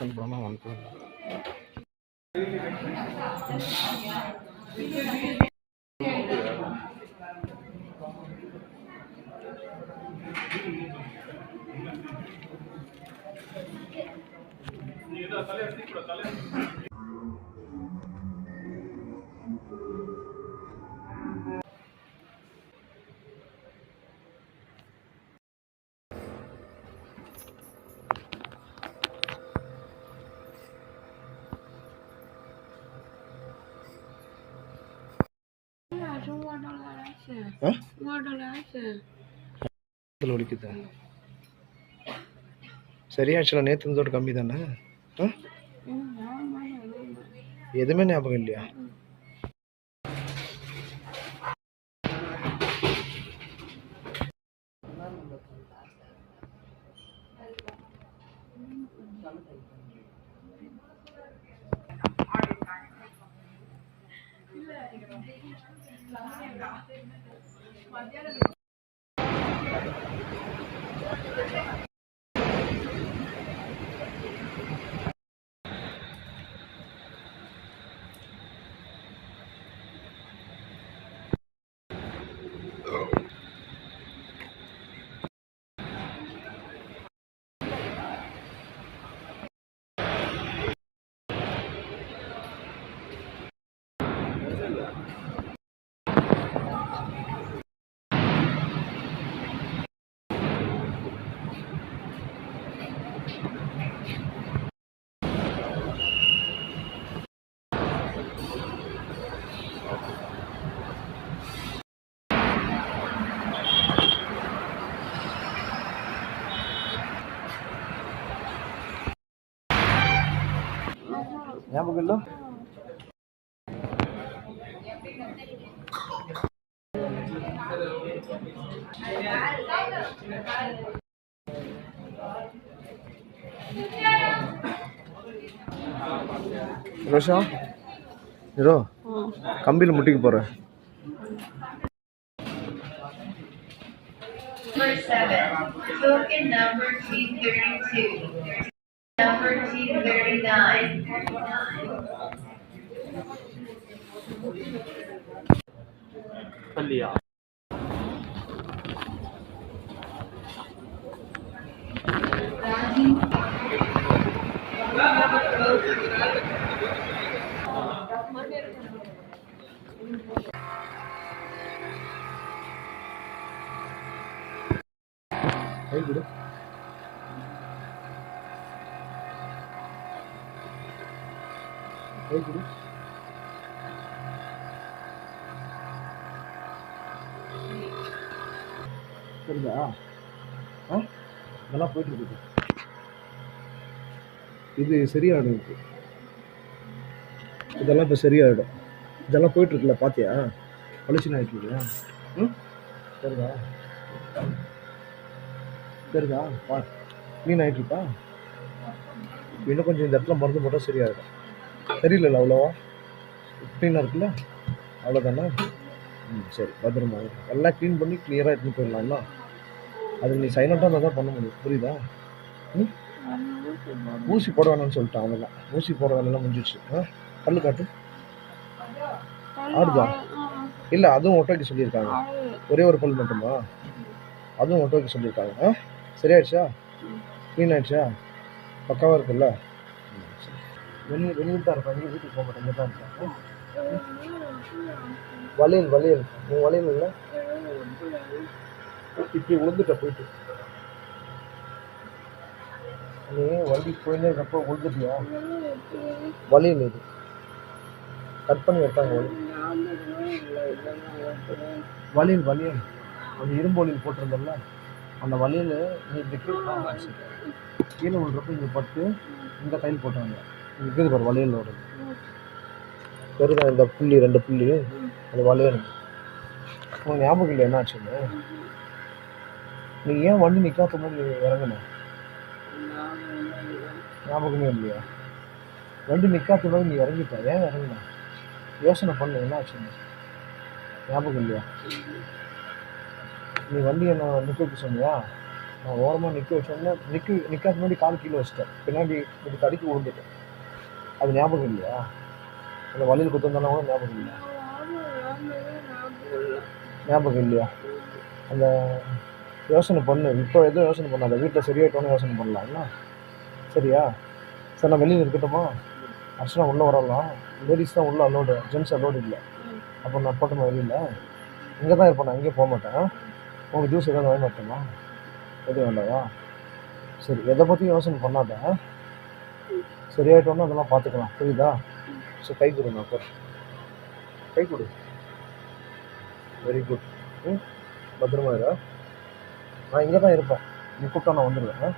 Location போனால் வந்து வலிக்குதா? சரியாச்சுல, நேற்று இருந்தோட கம்மி தானே? எதுவுமே ஞாபகம் இல்லையா? ஞாபகம் இல்லை? ரோஷா ஹீரோ கம்பியில் முட்டிக்கு போகிறேன். Number 239. பள்ளியா? Hey, good. Hey, good. சரிதா? இதெல்லாம் போயிட்டு இருக்குது. இது சரியாயிடும். இருக்கு இதெல்லாம் இப்போ சரியாயிடும். இதெல்லாம் போயிட்டு இருக்குல்ல, பாத்தியா? பளிச்சுன்னு ஆயிட்டு இல்லையா? சரிதா? சரிதா? பா க்ளீன் ஆகிட்டு இருக்கா? இன்னும் கொஞ்சம் இந்த இடத்துல மருந்து போட்டால் சரியாயிடும். சரியில்லைல்ல அவ்வளோவா? க்ளீனாக இருக்குல்ல? அவ்வளோதானே? சரி, பத்திரமா எல்லாம் க்ளீன் பண்ணி கிளியராக எடுத்துன்னு போயிடலாம்ல. அதுக்கு நீ சைலண்டாக இருந்தால் தான் பண்ண முடியும், புரியுதா? ஊசி போட வேணாம்னு சொல்லிட்டான் அவங்களாம். ஊசி போட வேணாம் முடிஞ்சிடுச்சு. கல் காட்டு. ஆடுதா? இல்லை, அதுவும் ஒட்ட வைக்க சொல்லியிருக்காங்க. ஒரே ஒரு பல் மட்டுமா? அதுவும் ஒட்ட வைக்க சொல்லியிருக்காங்க. சரியாயிடுச்சா? க்ளீன் ஆயிடுச்சா? பக்காவாக இருக்குல்ல? வெளியில் தான் இருப்பேன். இங்கே வீட்டுக்கு போக மாட்டேன், இங்கே தான் இருக்கேன். வளையல் உன் வளையல் இல்லை? இப்படி உழுந்துட்ட போயிட்டு நீ வண்டி போயினே இருக்கப்போ உழுதுட்டியா? வளையல் இது கட் பண்ணி வைப்பாங்க. வளையல் அந்த இரும்பு வளையல் போட்டிருந்தல, அந்த வளையல் நீ இப்படி கீழே விழுறப்ப இங்கே பட்டு இந்த கையில் போட்டாங்க. இருக்குது பாரு வளையலோட பெருதா, இந்த புள்ளி 2 புள்ளி அது வளையல். உனக்கு ஞாபகம் இல்லை என்ன ஆச்சுன்னு? நீ ஏன் வண்டி நிற்காத போது இறங்கணும்? ஞாபகமே இல்லையா? வண்டி நிற்காத போது நீ இறங்கிட்ட, ஏன் இறங்கின? யோசனை பண்ணு, என்ன ஆச்சுன்னு ஞாபகம் இல்லையா? நீ வண்டியை நான் நிற்க சொன்னியா? நான் ஓரமாக நிற்க வச்சோன்னே நிற்காத முன்னாடி கால் கீழே வச்சிட்டேன், பின்னாடி இப்படி தடுக்கி விழுந்துட்டேன். அது ஞாபகம் இல்லையா? அந்த வழியில் குத்திருந்தாலும் கூட ஞாபகம் இல்லையா? ஞாபகம் இல்லையா? அந்த யோசனை பண்ணு, இப்போ எதுவும் யோசனை பண்ணாத, வீட்டில் சரியாயிட்டோன்னு யோசனை பண்ணலாம்ல. சரியா? சரி நான் வெளியில் இருக்கட்டுமா? அர்ச்சனா உள்ளே வரலாம், லேடிஸ் தான் உள்ளே அலோடு, ஜென்ட்ஸ் அலோடு இல்லை. அப்போ நான் போட்டோமா வெளியில்? இங்கே தான் இருப்பேன், நான் எங்கேயும் போக மாட்டேன். உங்களுக்கு ஜூஸ் ஏதாவது வாங்கி வரட்டுமா? எதுவும் வேண்டாவா? சரி, எதை பற்றியும் யோசனை பண்ணாத. சரியாயிட்டோன்னு அதெல்லாம் பார்த்துக்கலாம், புரியுதா? சரி கை கொடு, நான் அப்போ கை கொடு. Very good. ம், பத்திரமா இரு. நான் இங்கே தான் இருப்பேன், நீ கூப்பிட்டா நான் வந்துடுவேன்.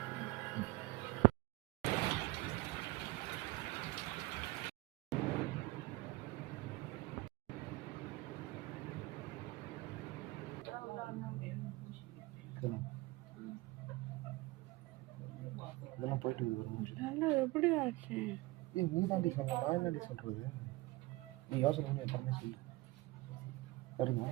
இதெல்லாம் போயிட்டு இருக்குது. எப்படி ஆச்சு? நீ தாண்டி சொன்ன, நான் என்னடி சொல்கிறது? நீ யோசனை பண்ணி எப்பவுமே சொல்லு. சரிங்க.